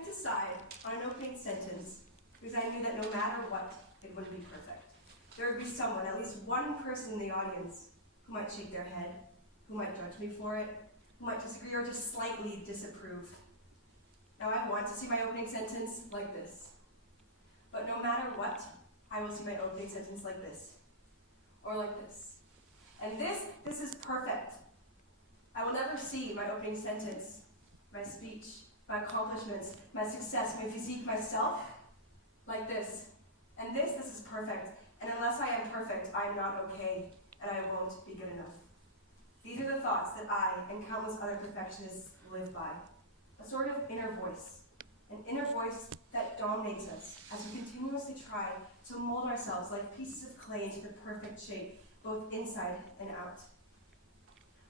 picked a side on an opening sentence because I knew that no matter what, it wouldn't be perfect. There would be someone, at least one person in the audience, who might shake their head, who might judge me for it, who might disagree or just slightly disapprove. Now I want to see my opening sentence like this. But no matter what, I will see my opening sentence like this. Or like this. And this is perfect. I will never see my opening sentence, my speech, my accomplishments, my success, my physique, myself, like this. And this is perfect. And unless I am perfect, I am not okay, and I won't be good enough. These are the thoughts that I and countless other perfectionists live by. A sort of inner voice. An inner voice that dominates us as we continuously try to mold ourselves like pieces of clay into the perfect shape, both inside and out.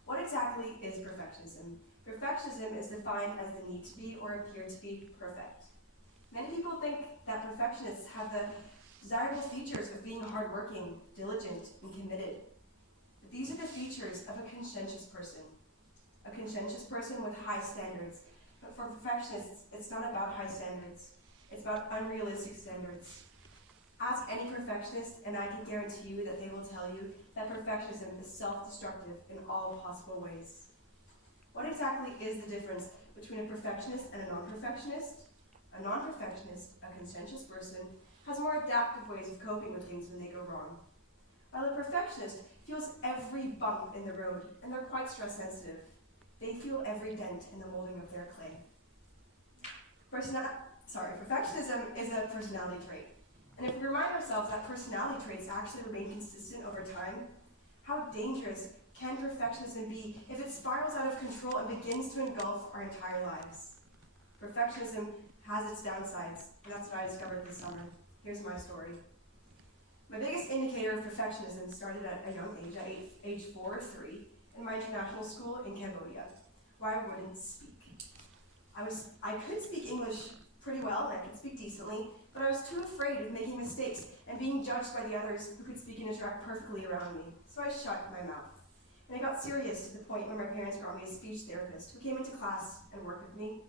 What exactly is perfectionism? Perfectionism is defined as the need to be or appear to be perfect. Many people think that perfectionists have the desirable features of being hardworking, diligent, and committed. But these are the features of a conscientious person. A conscientious person with high standards. But for perfectionists, it's not about high standards. It's about unrealistic standards. Ask any perfectionist, and I can guarantee you that they will tell you that perfectionism is self-destructive in all possible ways. What exactly is the difference between a perfectionist and a non-perfectionist? A non-perfectionist, a conscientious person, has more adaptive ways of coping with things when they go wrong. While a perfectionist feels every bump in the road, and they're quite stress sensitive. They feel every dent in the molding of their clay. Perfectionism is a personality trait. And if we remind ourselves that personality traits actually remain consistent over time, how dangerous can perfectionism be if it spirals out of control and begins to engulf our entire lives? Perfectionism has its downsides, and that's what I discovered this summer. Here's my story. My biggest indicator of perfectionism started at a young age, at age 4 or 3, in my international school in Cambodia, where I wouldn't speak. I could speak English pretty well, and I could speak decently, but I was too afraid of making mistakes and being judged by the others who could speak and interact perfectly around me, so I shut my mouth. And it got serious to the point where my parents brought me a speech therapist who came into class and worked with me,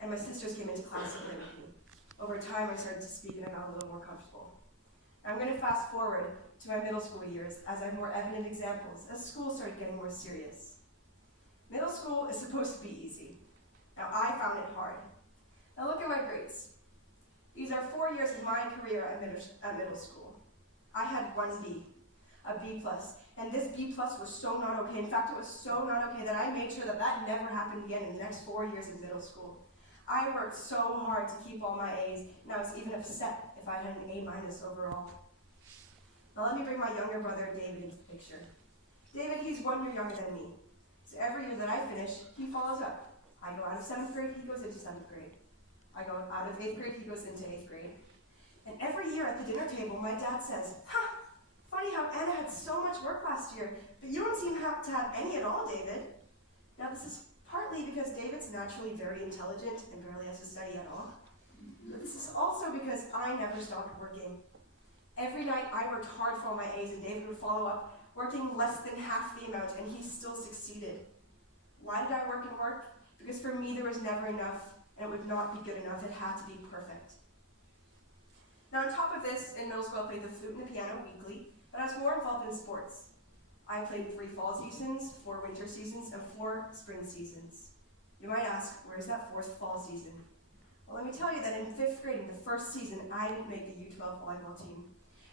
and my sisters came into class and played with me. Over time, I started to speak and I got a little more comfortable. I'm going to fast forward to my middle school years as I have more evident examples as school started getting more serious. Middle school is supposed to be easy. Now, I found it hard. Now look at my grades. These are 4 years of my career at middle school. I had one B, a B+, and this B+ was so not okay. In fact, it was so not okay that I made sure that that never happened again in the next 4 years of middle school. I worked so hard to keep all my A's, and I was even upset if I had an A- overall. Now let me bring my younger brother David into the picture. David, he's 1 year younger than me. So every year that I finish, he follows up. I go out of 7th grade, he goes into 7th grade. I go out of 8th grade, he goes into 8th grade. And every year at the dinner table, my dad says, funny how Anna had so much work last year, but you don't seem to have any at all, David. Now this is partly because David's naturally very intelligent and barely has to study at all. But this is also because I never stopped working. Every night I worked hard for all my A's, and David would follow up, working less than half the amount, and he still succeeded. Why did I work and work? Because for me there was never enough, and it would not be good enough. It had to be perfect. Now on top of this, in middle school I played the flute and the piano weekly, but I was more involved in sports. I played 3 fall seasons, 4 winter seasons, and 4 spring seasons. You might ask, where's that 4th fall season? Well, let me tell you that in 5th grade, in the first season, I didn't make the U12 volleyball team.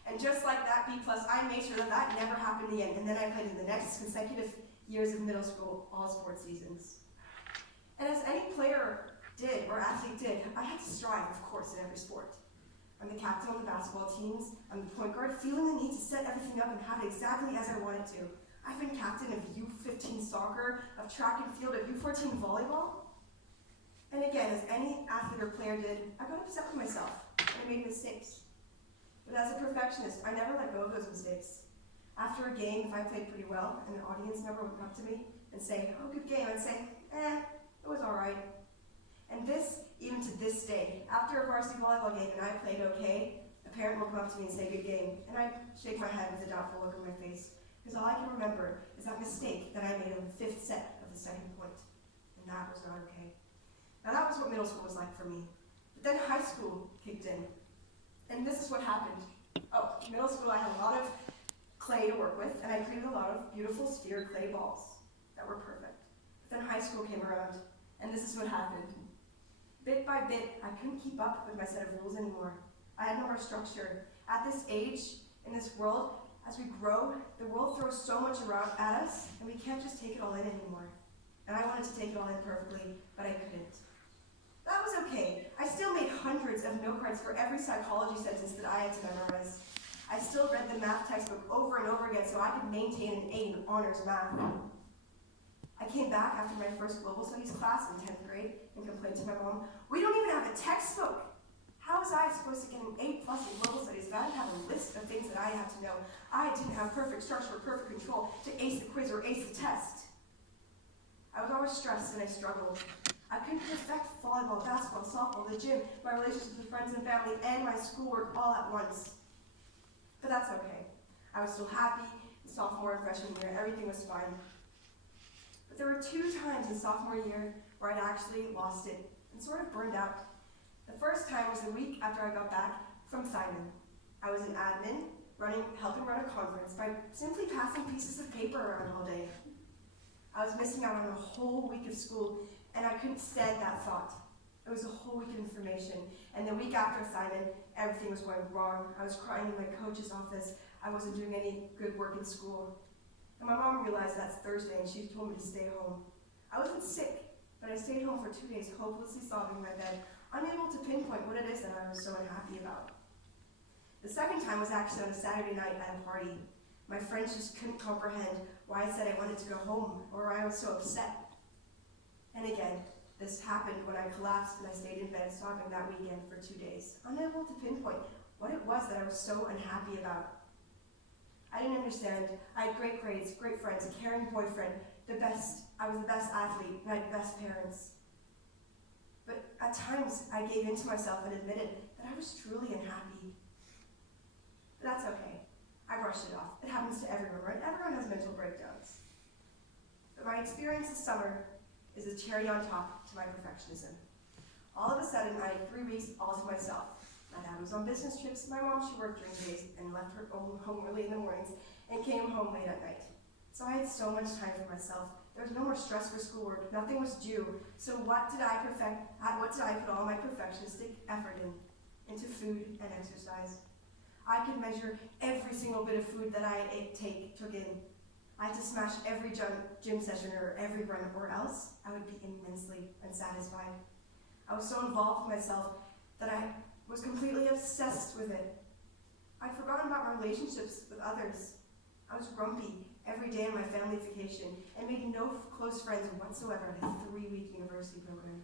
And just like that B+, I made sure that that never happened again, and then I played in the next consecutive years of middle school, all sports seasons. And as any player did, or athlete did, I had to strive, of course, in every sport. I'm the captain on the basketball teams. I'm the point guard, feeling the need to set everything up and have it exactly as I want it to. I've been captain of U15 soccer, of track and field, of U14 volleyball. And again, as any athlete or player did, I got upset with myself, and I made mistakes. But as a perfectionist, I never let go of those mistakes. After a game, if I played pretty well, and an audience member would come up to me and say, oh, good game, I'd say, it was all right. And this, even to this day, after a varsity volleyball game and I played okay, a parent will come up to me and say, good game, and I'd shake my head with a doubtful look on my face, because all I can remember is that mistake that I made on the 5th set of the 2nd point, and that was not okay. Now that was what middle school was like for me. But then high school kicked in. And this is what happened. Oh, middle school I had a lot of clay to work with, and I created a lot of beautiful sphere clay balls that were perfect. But then high school came around, and this is what happened. Bit by bit, I couldn't keep up with my set of rules anymore. I had no more structure. At this age, in this world, as we grow, the world throws so much around at us, and we can't just take it all in anymore. And I wanted to take it all in perfectly, but I couldn't. That was okay. I still made hundreds of note cards for every psychology sentence that I had to memorize. I still read the math textbook over and over again so I could maintain an A in honors math. I came back after my first global studies class in 10th grade and complained to my mom, "We don't even have a textbook. How was I supposed to get an A+ in global studies if I didn't have a list of things that I had to know? I didn't have perfect structure or perfect control to ace the quiz or ace the test." I was always stressed and I struggled. I couldn't perfect volleyball, basketball, softball, the gym, my relationships with friends and family, and my schoolwork all at once. But that's okay. I was still happy. In sophomore and freshman year, everything was fine. But there were 2 times in sophomore year where I'd actually lost it and sort of burned out. The first time was the week after I got back from Simon. I was an admin, helping run a conference by simply passing pieces of paper around all day. I was missing out on a whole week of school, and I couldn't stand that thought. It was a whole week of information, and the week after assignment, everything was going wrong. I was crying in my coach's office. I wasn't doing any good work in school. And my mom realized that's Thursday, and she told me to stay home. I wasn't sick, but I stayed home for 2 days, hopelessly sobbing in my bed, unable to pinpoint what it is that I was so unhappy about. The second time was actually on a Saturday night at a party. My friends just couldn't comprehend why I said I wanted to go home, or why I was so upset. And again, this happened when I collapsed and I stayed in bed sobbing that weekend for 2 days, unable to pinpoint what it was that I was so unhappy about. I didn't understand. I had great grades, great friends, a caring boyfriend, I was the best athlete, and I had the best parents. But at times, I gave in to myself and admitted that I was truly unhappy. But that's okay. I brushed it off. It happens to everyone, right? Everyone has mental breakdowns. But my experience this summer is a cherry on top to my perfectionism. All of a sudden, I had 3 weeks all to myself. My dad was on business trips, my mom, she worked during the days and left her own home early in the mornings and came home late at night. So I had so much time for myself. There was no more stress for schoolwork, nothing was due. So what did I put all my perfectionistic effort into food and exercise? I could measure every single bit of food that I took in. I had to smash every gym session or every run, or else I would be immensely unsatisfied. I was so involved with myself that I was completely obsessed with it. I'd forgotten about my relationships with others. I was grumpy every day on my family vacation and made no close friends whatsoever in a 3-week university program.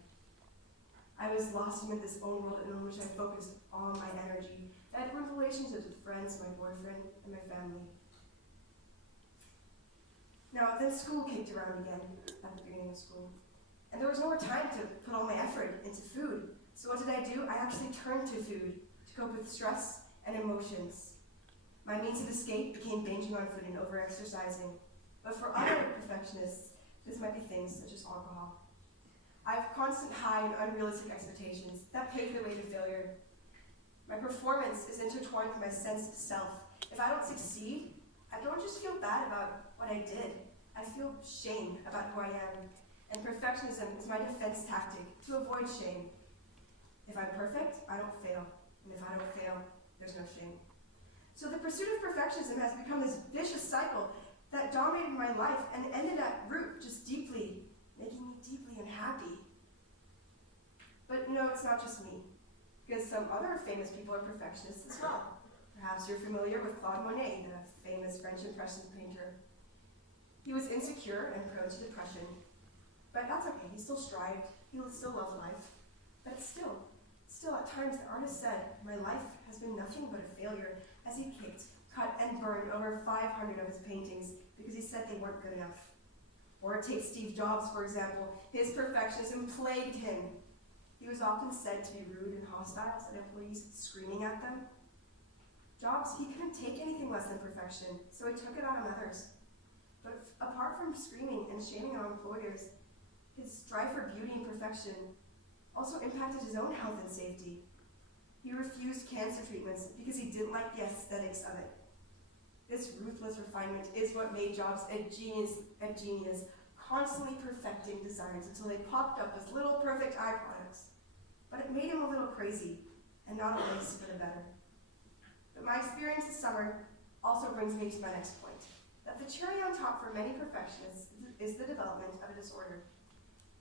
I was lost in this own world in which I focused all my energy. I had ruined relationships with friends, my boyfriend, and my family. Now, then school kicked around again at the beginning of school. And there was no more time to put all my effort into food. So what did I do? I actually turned to food to cope with stress and emotions. My means of escape became binging on food and over-exercising. But for other perfectionists, this might be things such as alcohol. I have constant high and unrealistic expectations that pave the way to failure. My performance is intertwined with my sense of self. If I don't succeed, I don't just feel bad about what I did. I feel shame about who I am. And perfectionism is my defense tactic to avoid shame. If I'm perfect, I don't fail. And if I don't fail, there's no shame. So the pursuit of perfectionism has become this vicious cycle that dominated my life and ended at root just making me deeply unhappy. But no, it's not just me, because some other famous people are perfectionists as well. Perhaps you're familiar with Claude Monet, the famous French Impressionist painter. He was insecure and prone to depression, but that's okay. He still strived. He still loved life. But still at times the artist said, "My life has been nothing but a failure," as he kicked, cut, and burned over 500 of his paintings because he said they weren't good enough. Or take Steve Jobs, for example. His perfectionism plagued him. He was often said to be rude and hostile to employees, screaming at them. Jobs, he couldn't take anything less than perfection, so he took it out on others. But apart from screaming and shaming on employers, his strive for beauty and perfection also impacted his own health and safety. He refused cancer treatments because he didn't like the aesthetics of it. This ruthless refinement is what made Jobs a genius, constantly perfecting designs until they popped up as little perfect eye products. But it made him a little crazy, and not always for the better. But my experience this summer also brings me to my next point, that the cherry on top for many perfectionists is the development of a disorder.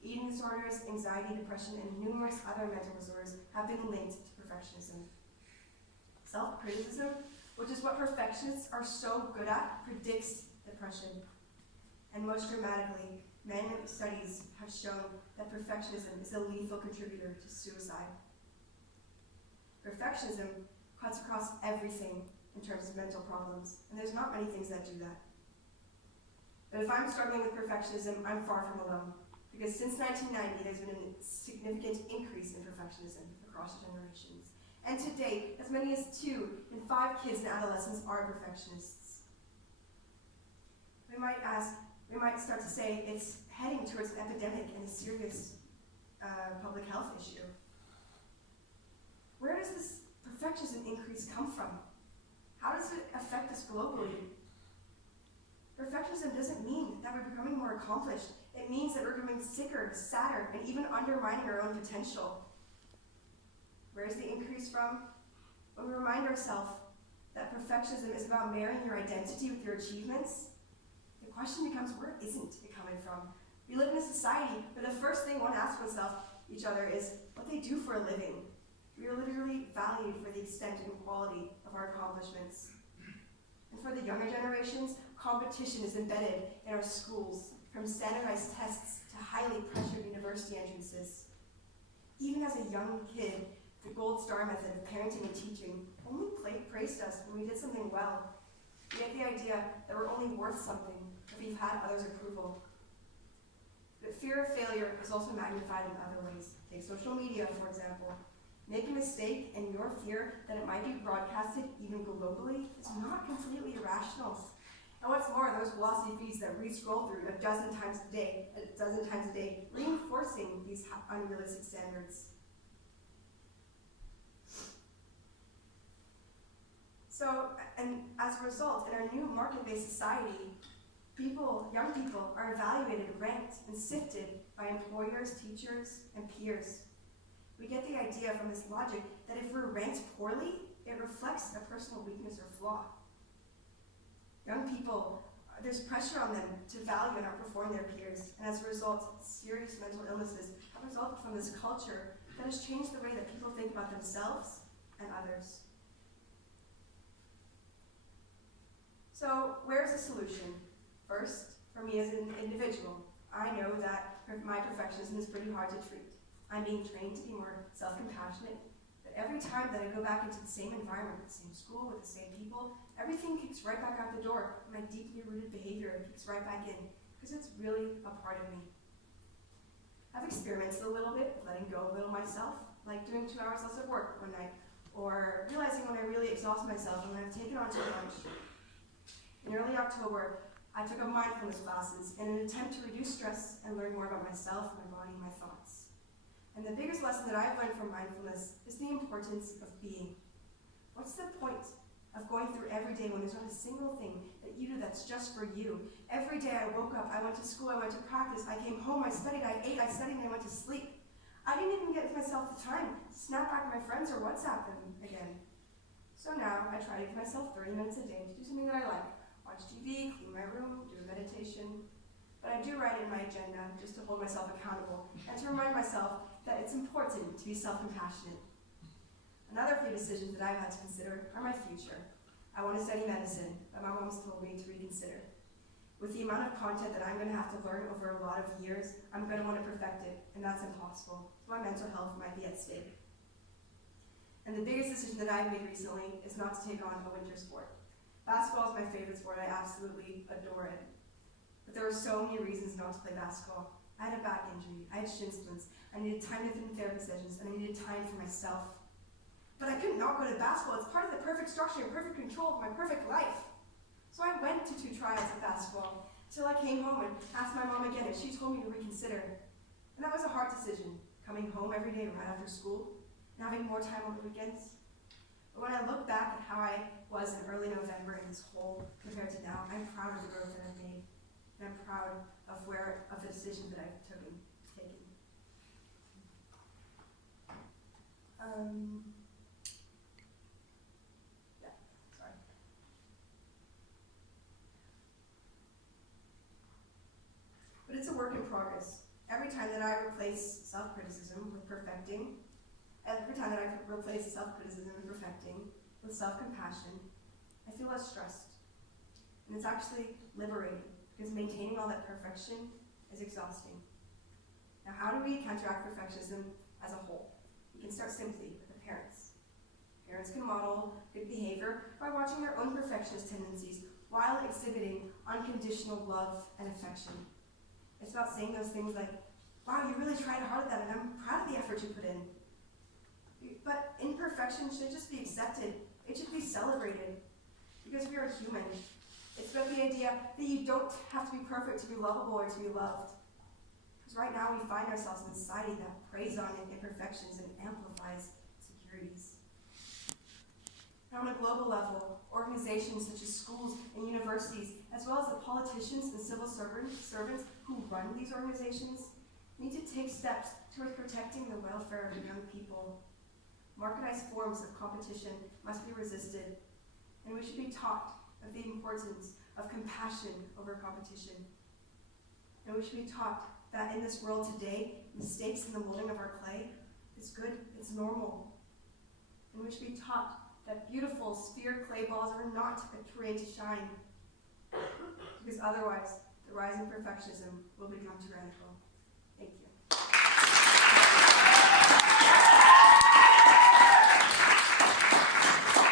Eating disorders, anxiety, depression, and numerous other mental disorders have been linked to perfectionism. Self-criticism, which is what perfectionists are so good at, predicts depression. And most dramatically, many studies have shown that perfectionism is a lethal contributor to suicide. Perfectionism cuts across everything in terms of mental problems, and there's not many things that do that. But if I'm struggling with perfectionism, I'm far from alone, because since 1990, there's been a significant increase in perfectionism across generations. And to date, as many as 2 in 5 kids and adolescents are perfectionists. We might start to say it's heading towards an epidemic and a serious public health issue. Where does this perfectionism increase come from? How does it affect us globally? Perfectionism doesn't mean that we're becoming more accomplished. It means that we're becoming sicker, sadder, and even undermining our own potential. Where is the increase from? When we remind ourselves that perfectionism is about marrying your identity with your achievements, the question becomes, where isn't it coming from? We live in a society where the first thing one asks each other is what they do for a living. We are literally valued for the extent and quality of our accomplishments. And for the younger generations, competition is embedded in our schools, from standardized tests to highly pressured university entrances. Even as a young kid, the gold star method of parenting and teaching only praised us when we did something well. We get the idea that we're only worth something if we've had others' approval. But fear of failure is also magnified in other ways. Take social media, for example. Make a mistake and your fear that it might be broadcasted even globally is not completely irrational. And what's more, those glossy feeds that we scroll through a dozen times a day, reinforcing these unrealistic standards. So, and as a result, in our new market-based society, young people are evaluated, ranked, and sifted by employers, teachers, and peers. We get the idea from this logic that if we're ranked poorly, it reflects a personal weakness or flaw. Young people, there's pressure on them to value and outperform their peers, and as a result, serious mental illnesses have resulted from this culture that has changed the way that people think about themselves and others. So, where's the solution? First, for me as an individual, I know that my perfectionism is pretty hard to treat. I'm being trained to be more self-compassionate, but every time that I go back into the same environment, the same school, with the same people, everything kicks right back out the door. My deeply rooted behavior kicks right back in, because it's really a part of me. I've experimented a little bit, letting go a little myself, like doing 2 hours less of work one night, or realizing when I really exhaust myself and when I've taken on too much. In early October, I took up mindfulness classes in an attempt to reduce stress and learn more about myself, my body, and my thoughts. And the biggest lesson that I've learned from mindfulness is the importance of being. What's the point of going through every day when there's not a single thing that you do that's just for you? Every day I woke up, I went to school, I went to practice, I came home, I studied, I ate, I studied, and I went to sleep. I didn't even give myself the time to snap back to my friends or WhatsApp them again. So now I try to give myself 30 minutes a day to do something that I like. Watch TV, clean my room, do a meditation. But I do write in my agenda just to hold myself accountable and to remind myself that it's important to be self-compassionate. Another few decisions that I've had to consider are my future. I want to study medicine, but my mom's told me to reconsider. With the amount of content that I'm going to have to learn over a lot of years, I'm going to want to perfect it, and that's impossible. So my mental health might be at stake. And the biggest decision that I've made recently is not to take on a winter sport. Basketball is my favorite sport. I absolutely adore it. But there were so many reasons not to play basketball. I had a back injury, I had shin splints, I needed time within therapy sessions, and I needed time for myself. But I couldn't not go to basketball. It's part of the perfect structure and perfect control of my perfect life. So I went to 2 tryouts of basketball, till I came home and asked my mom again, and she told me to reconsider. And that was a hard decision, coming home every day right after school, and having more time on the weekends. But when I look back at how I was in early November in this hole compared to now, I'm proud of the growth that I've made. And I'm proud of the decisions that I've taken. Sorry. But it's a work in progress. Every time that I replace self-criticism with perfecting, every time that I replace self-criticism and perfecting with self-compassion, I feel less stressed. And it's actually liberating, because maintaining all that perfection is exhausting. Now, how do we counteract perfectionism as a whole? We can start simply with the parents. Parents can model good behavior by watching their own perfectionist tendencies while exhibiting unconditional love and affection. It's about saying those things like, wow, you really tried hard at that, and I'm proud of the effort you put in. But imperfection should just be accepted. It should be celebrated, because we are human. It's about the idea that you don't have to be perfect to be lovable or to be loved. Because right now we find ourselves in a society that preys on imperfections and amplifies insecurities. Now, on a global level, organizations such as schools and universities, as well as the politicians and civil servants who run these organizations, need to take steps towards protecting the welfare of young people. Marketized forms of competition must be resisted, and we should be taught of the importance of compassion over competition. And we should be taught that in this world today, mistakes in the molding of our clay is good, it's normal. And we should be taught that beautiful sphere clay balls are not a terrain to shine, because otherwise the rise in perfectionism will become tyrannical. Thank you.